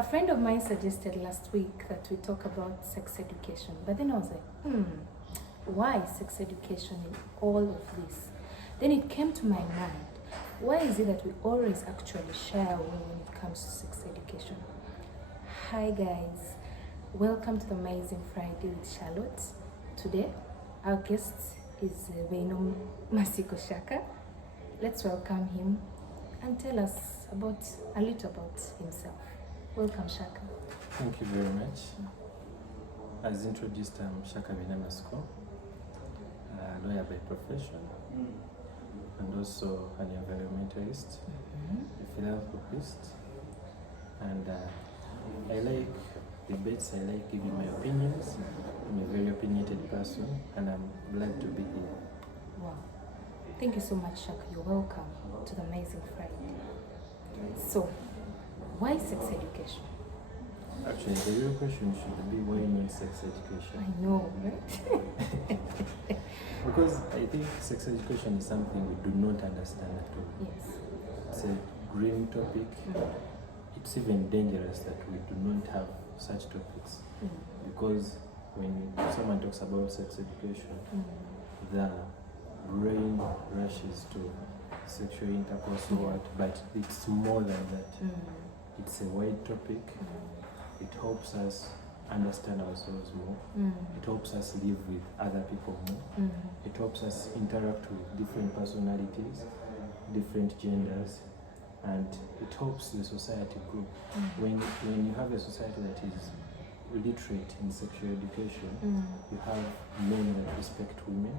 A friend of mine suggested last week that we talk about sex education, but then I was like, why sex education in all of this? Then it came to my mind, why is it that we always actually shy away when it comes to sex education? Hi guys, welcome to the Amazing Friday with Charlotte. Today, our guest is Venom Masiko Shaka. Let's welcome him and tell us a little about himself. Welcome, Shaka. Thank you very much. As introduced, I'm Shaka Masiko, a lawyer by profession, and also an environmentalist, a philanthropist, and I like debates, I like giving my opinions. I'm a very opinionated person, and I'm glad to be here. Wow. Thank you so much, Shaka. You're welcome to the Amazing Friday. So, why sex education? Actually, the real question should be why not sex education? I know, right? Because I think sex education is something we do not understand at all. Yes. It's a grim topic. It's even dangerous that we do not have such topics. Because when someone talks about sex education, the brain rushes to sexual intercourse or what, but it's more than that. It's a wide topic. It helps us understand ourselves more. It helps us live with other people more. It helps us interact with different personalities, different genders, and it helps the society grow. When you have a society that is literate in sexual education, you have men that respect women,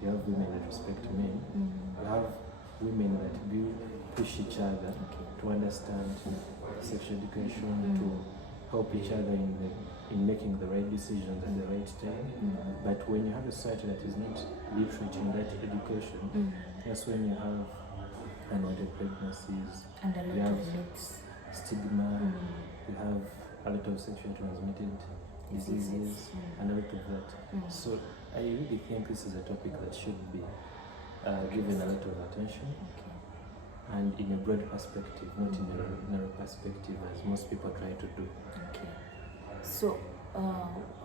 you have women that respect men, you have women that push each other to understand sexual education, to help each other in making the right decisions at the right time. But when you have a society that is not literate in that education, that's when you have unwanted pregnancies, And a you lot have of myths. stigma, you have a lot of sexually transmitted diseases, and a lot of that. So I really think this is a topic that should be given a lot of attention, and in a broad perspective, not in a narrow perspective as most people try to do. Okay. So,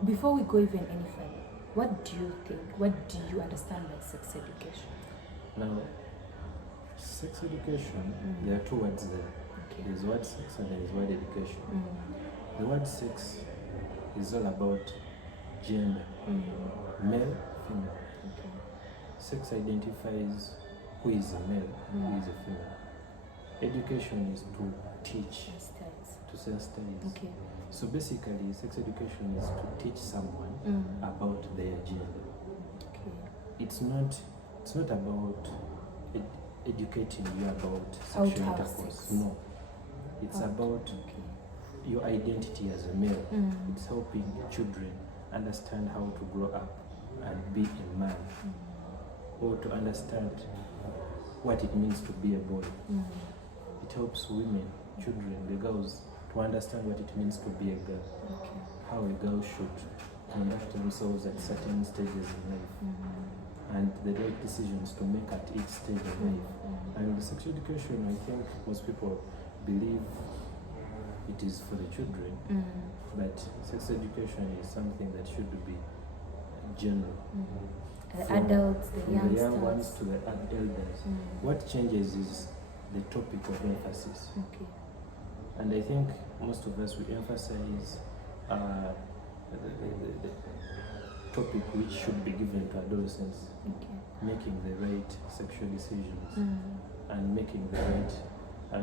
before we go even any further, what do you think? What do you understand by sex education? Now, sex education, there are two words there. There's word sex and there is word education. The word sex is all about gender, male, female. Sex identifies who is a male, who is a female. Education is to teach, to sensitize. So basically, sex education is to teach someone about their gender. It's not about educating you about sexual intercourse. No. It's about your identity as a male. It's helping children understand how to grow up and be a man, or to understand what it means to be a boy. It helps women, children, the girls, to understand what it means to be a girl, how a girl should conduct themselves at certain stages in life, and the right decisions to make at each stage of life. And the sex education, I think most people believe it is for the children, but sex education is something that should be general. The adults, the youngsters. The young ones to the elders. What changes is the topic of emphasis. And I think most of us, we emphasize the topic which should be given to adolescents, making the right sexual decisions and making the right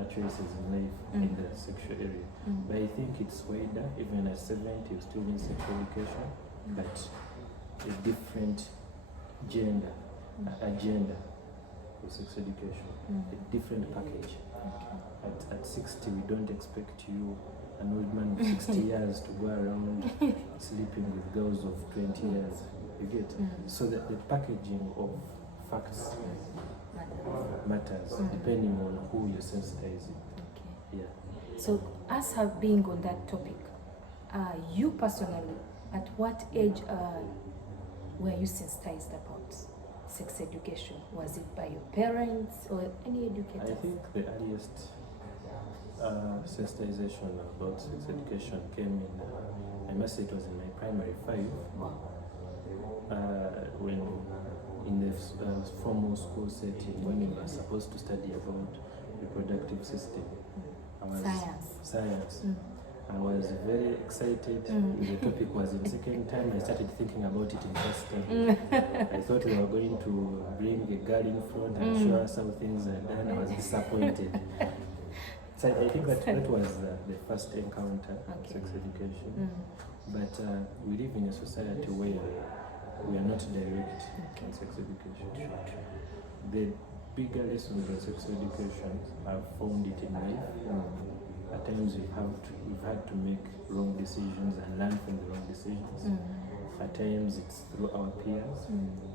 choices in life in the sexual area. But I think it's wider. Even at 70, you still need sexual education, but a different agenda for sex education, a different package. At 60, we don't expect you, an old man of 60 years, to go around sleeping with girls of 20 years. You get? So the packaging of facts matters depending on who you're sensitizing. So, us being on that topic, you personally, at what age were you sensitized about sex education? Was it by your parents or any educators? I think the earliest Sensitization about sex education came in, I must say it was in my primary 5, when in the formal school setting, when we were supposed to study about reproductive system. Science. I was very excited. The topic was in second time. I started thinking about it in first time. I thought we were going to bring a girl in front and show us how things are done. I was disappointed. So I think that was the first encounter, sex education. But we live in a society where we are not direct in sex education. The bigger lessons in sex education, I've found it in life. At times we've had to make wrong decisions and learn from the wrong decisions. At times it's through our peers.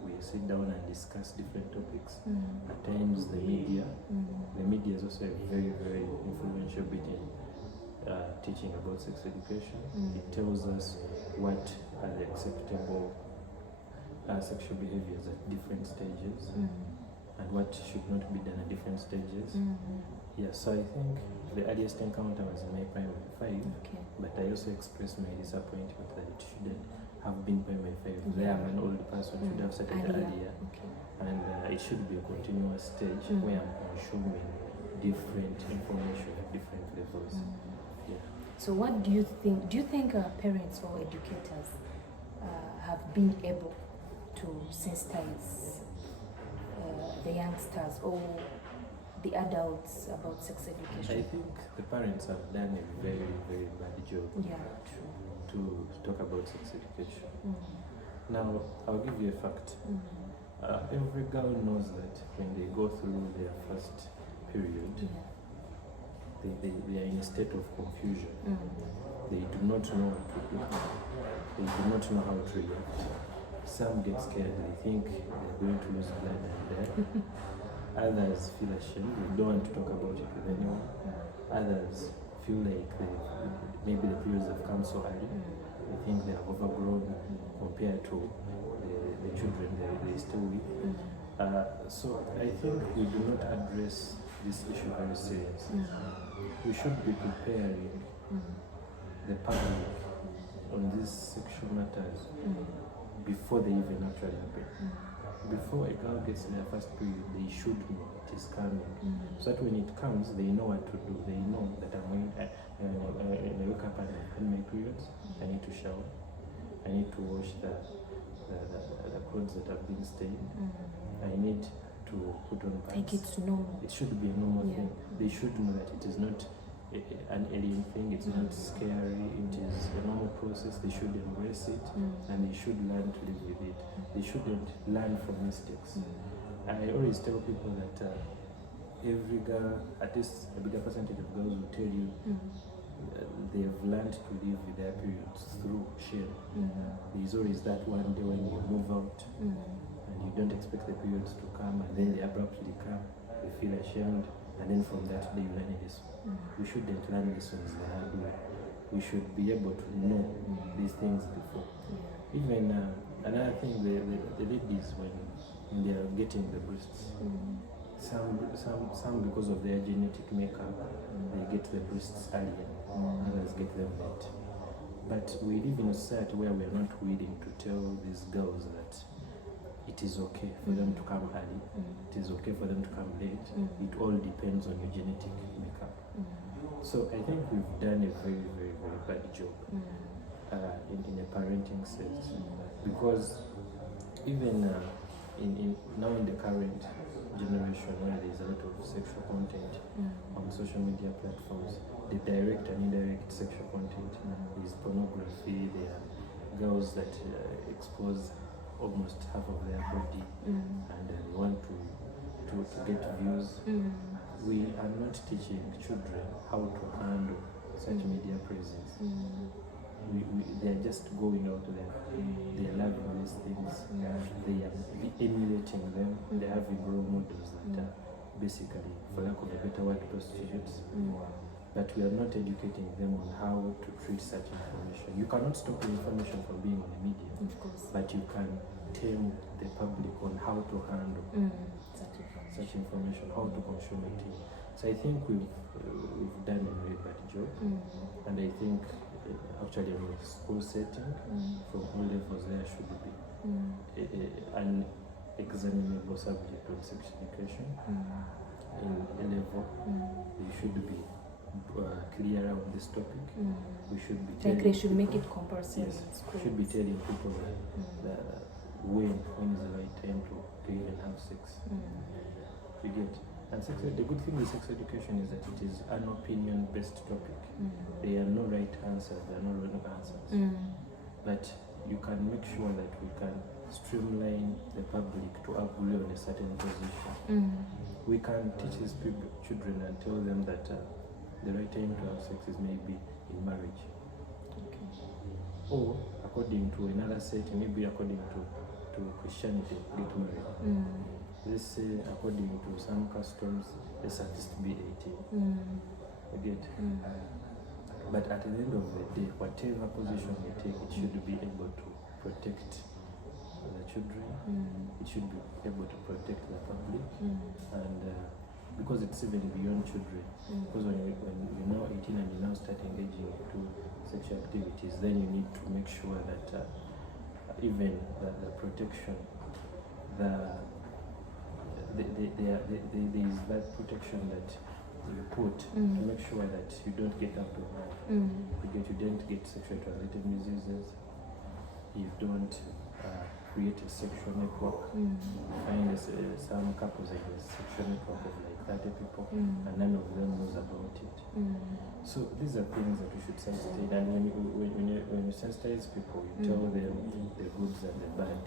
We sit down and discuss different topics. At times the media. The media is also a very, very influential bit in teaching about sex education. It tells us what are the acceptable sexual behaviors at different stages and what should not be done at different stages. Yeah, so I think the earliest encounter was in my primary 5, but I also expressed my disappointment that it shouldn't have been primary 5. There I'm an old person, should have started earlier. And it should be a continuous stage where I'm consuming different information at different levels. Yeah. So what do you think? Do you think parents or educators have been able to sensitize the youngsters or the adults about sex education? I think the parents have done a very, very bad job to talk about sex education. Now, I'll give you a fact. Every girl knows that when they go through their first period, they are in a state of confusion. They do not know what to do. They do not know how to react. Some get scared. They think they're going to lose blood and die. Others feel ashamed, they don't want to talk about it with anyone. Others feel like maybe the periods have come so early. They think they have overgrown compared to the children they're still with. So I think we do not address this issue very seriously. We should be preparing the public on these sexual matters before they even actually happen. Before a girl gets their first period, they should know it is coming. So that when it comes, they know what to do. They know that I'm going to wake up and have my periods. I need to shower. I need to wash the clothes that have been stained. I need to put on pants. Take it normal. It should be a normal thing. They should know that it is not an alien thing, it's not scary, it is a normal process. They should embrace it and they should learn to live with it. They shouldn't learn from mistakes. I always tell people that every girl, at least a bigger percentage of girls will tell you they've learned to live with their periods through shame. There's always that one day when you move out and you don't expect the periods to come and then they abruptly come, you feel ashamed, and then from that day you learn a lesson. We shouldn't learn lessons the hard way. We should be able to know these things before. Even another thing, the ladies when they are getting the breasts, some because of their genetic makeup, they get the breasts earlier, others get them late. But we live in a society where we are not willing to tell these girls that it is okay for them to come early, it is okay for them to come late. It all depends on your genetic makeup. So I think we've done a very, very, very bad job in a parenting sense, because even now in the current generation where there is a lot of sexual content on social media platforms, the direct and indirect sexual content, there is pornography, there are girls that expose almost half of their body and they want to get views. We are not teaching children how to handle such media presence. They are just going out there. They are loving these things. They are emulating them. They are having role models that are basically, for lack of a better word, prostitutes. But we are not educating them on how to treat such information. You cannot stop the information from being on the media, but you can tell the public on how to handle such information, how to consume it So I think we've done a very bad job, and I think actually in a school setting, from all levels, there should be an examinable subject on sex education. In A level, you should be clear on this topic. We should be telling like they should people, make it compulsory yes, in school. should be telling people that when is the right time to even have sex. You get. And the good thing with sex education is that it is an opinion-based topic. There are no right answers, there are no wrong answers. But you can make sure that we can streamline the public to agree on a certain position. We can teach these children and tell them that the right time to have sex is maybe in marriage. Okay. Or according to another setting, maybe according to Christianity, get married. Let's say according to some customs, it's at least be 18. You get? But at the end of the day, whatever position you take, it should be able to protect the children. It should be able to protect the public. And because it's even beyond children. Because when you're now 18 and you now start engaging into sexual activities, then you need to make sure that even the protection, there is that protection that you put to make sure that you don't get out of hand. You don't get sexually transmitted diseases. You don't create a sexual network. Find some couples like a sexual network of like 30 people, and none of them knows about it. So these are things that we should sensitize. And when you sensitize people, you tell them the goods and the bad,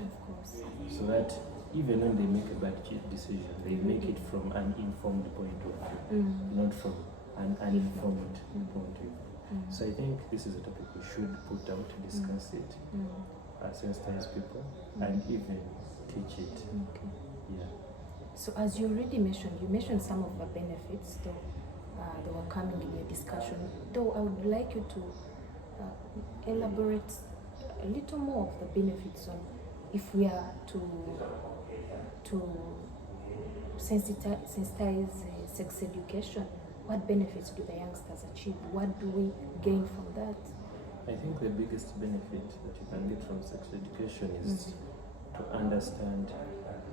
so that even when they make a bad decision, they make it from an informed point of view, not from an uninformed point of view. So I think this is a topic we should put out, discuss it, sensitize people, and even teach it. Okay. Yeah. So as you already mentioned, you mentioned some of the benefits, though they were coming in your discussion. Though I would like you to elaborate a little more of the benefits on if we are to sensitize sex education. What benefits do the youngsters achieve? What do we gain from that? I think the biggest benefit that you can get from sex education is to understand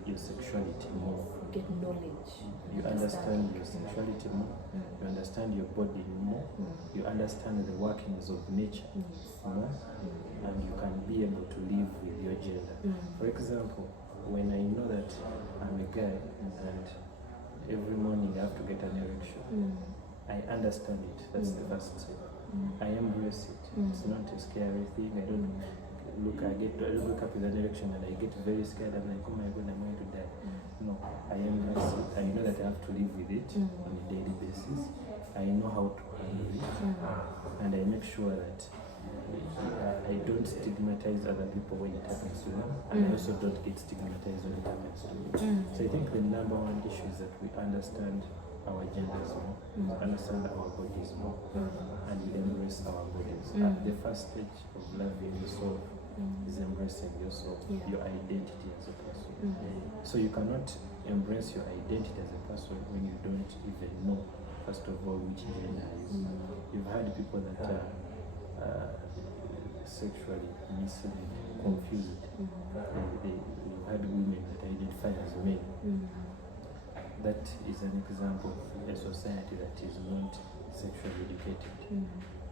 your sexuality more. Get knowledge. You understand your sexuality more. You understand your body more. You understand the workings of nature more. And you can be able to live with your gender. For example, when I know that I'm a guy and every morning I have to get an erection, I understand it. That's the first step. I embrace it. It's not a scary thing. I don't look up with an erection and I get very scared. I'm like, oh my God, I'm going to die. No, I embrace it. I know that I have to live with it on a daily basis. I know how to handle it, and I make sure that I don't stigmatize other people when it happens to them, and I also don't get stigmatized when it happens to me. So I think the number one issue is that we understand our genders more, understand our bodies more, and we embrace our bodies. The first stage of loving yourself is embracing yourself, your identity as a person. So you cannot embrace your identity as a person when you don't even know, first of all, which gender is. You've had people that are sexually mislead, confused. You've had women that identify as men. That is an example of a society that is not sexually educated.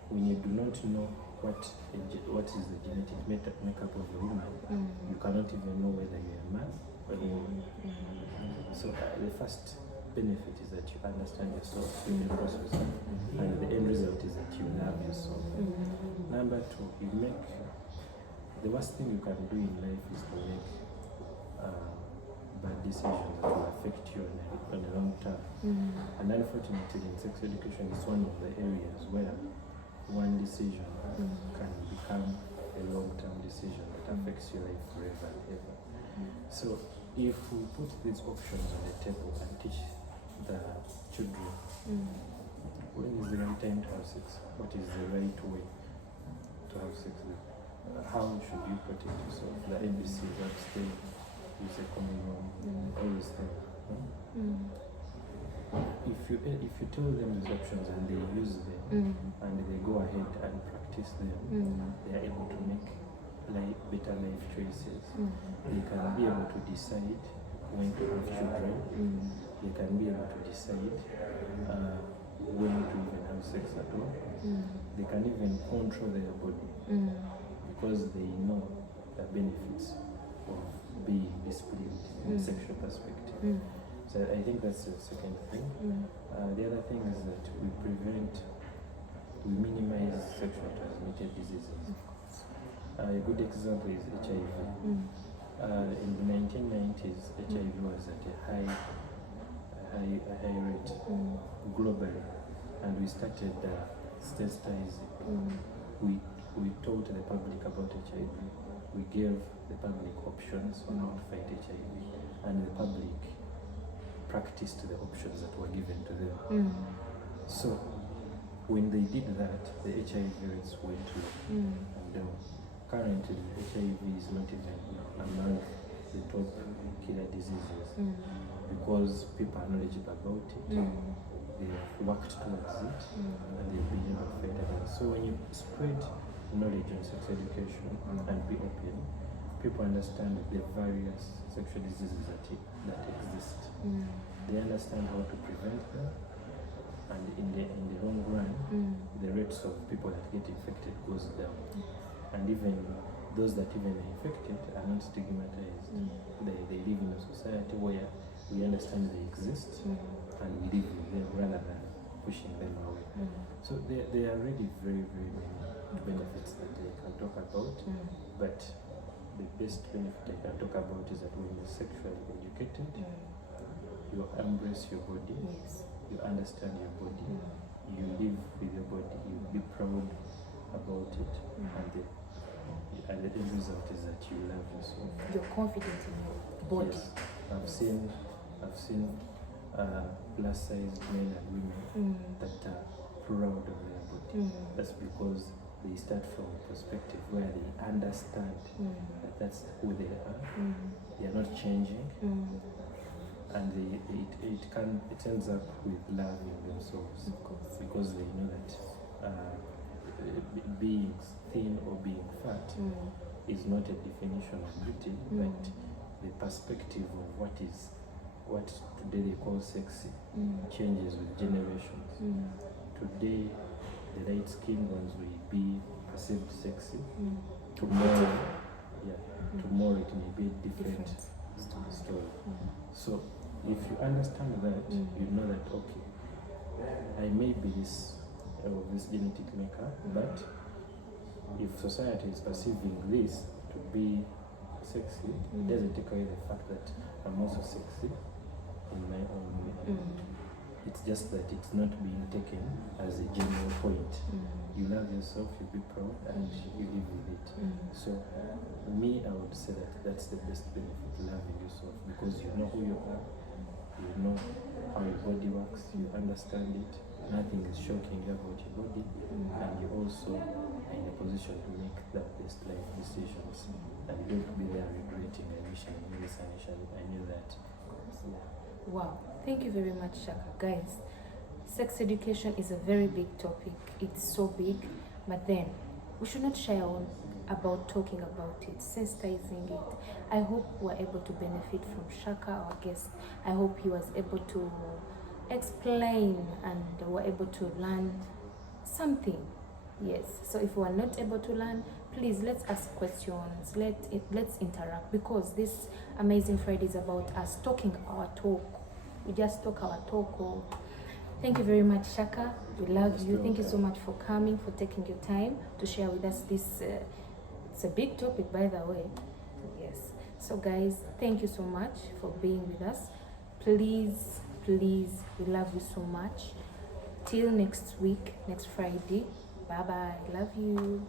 When you do not know what is the genetic makeup of a woman, you cannot even know whether you're a man or a woman. So the first benefit is that you understand yourself, you embrace yourself, and the end result is that you love yourself. Number two, the worst thing you can do in life is to make bad decisions that will affect you on a long term. And unfortunately, in sex education, it's one of the areas where one decision can become a long-term decision that affects your life forever and ever. So if we put these options on the table and teach the children when is the right time to have sex, what is the right way to have sex, how should you protect yourself, the ABC, that stay, you say coming home, all these things. if you tell them these options and they use them and they go ahead and practice them, they are able to make better life choices. They can be able to decide when to have children. They can be able to decide when to even have sex at all. They can even control their body because they know the benefits of being displayed in a sexual perspective. So I think that's the second thing. The other thing is that we minimize sexually transmitted diseases. A good example is HIV. In the 1990s, HIV was at a high rate globally, and we started sensitizing. We told the public about HIV. We gave the public options on how to fight HIV, and the public practiced the options that were given to them. So when they did that, the HIV rates went low and down. Currently, HIV is not even among the top killer diseases because people are knowledgeable about it. They have worked towards it and they've been able to fight against it. So when you spread knowledge on sex education and be open, people understand the various sexual diseases that exist. They understand how to prevent them, and in the long run, the rates of people that get infected goes down. And even those that even are infected are not stigmatized. They live in a society where we understand they exist and we live with them rather than pushing them away. So there are really very, very many benefits that I can talk about, but the best benefit I can talk about is that when you're sexually educated, you embrace your body, you understand your body, you live with your body, you be proud about it, and the end result is that you love yourself. You're confident in your body. Yes. I've seen plus size men and women that are proud of their body. That's because they start from a perspective where they understand that that's who they are. They are not changing, and it ends up with loving themselves because they know that being thin or being fat is not a definition of beauty, but the perspective of what today they call sexy changes with generations. Today, the light-skinned ones will be perceived sexy. Tomorrow it may be a different story. So if you understand that, you know that okay, I may be this genetic makeup, but if society is perceiving this to be sexy, it doesn't take away the fact that I'm also sexy in my own way. It's just that it's not being taken as a general point. You love yourself, you be proud, and you live with it. So me, I would say that that's the best benefit, loving yourself, because you know who you are, you know how your body works, you understand it, nothing is shocking about your body, and you also are in a position to make the best life decisions, and don't be there regretting, I wish I knew this, I knew that. Wow, thank you very much, Shaka. Guys, sex education is a very big topic. It's so big, but then we should not shy on about talking about it, sensitizing it. I hope we're able to benefit from Shaka, our guest. I hope he was able to explain and we're able to learn something. Yes, so if we are not able to learn, please let's ask questions, let's interact, because this Amazing Friday is about us talking our talk. We just talk our talk. Oh. Thank you very much, Shaka. We love you. Thank you so much for coming, for taking your time to share with us this. It's a big topic, by the way. Yes. So guys, thank you so much for being with us. Please, we love you so much. Till next week, next Friday. Bye-bye. Love you.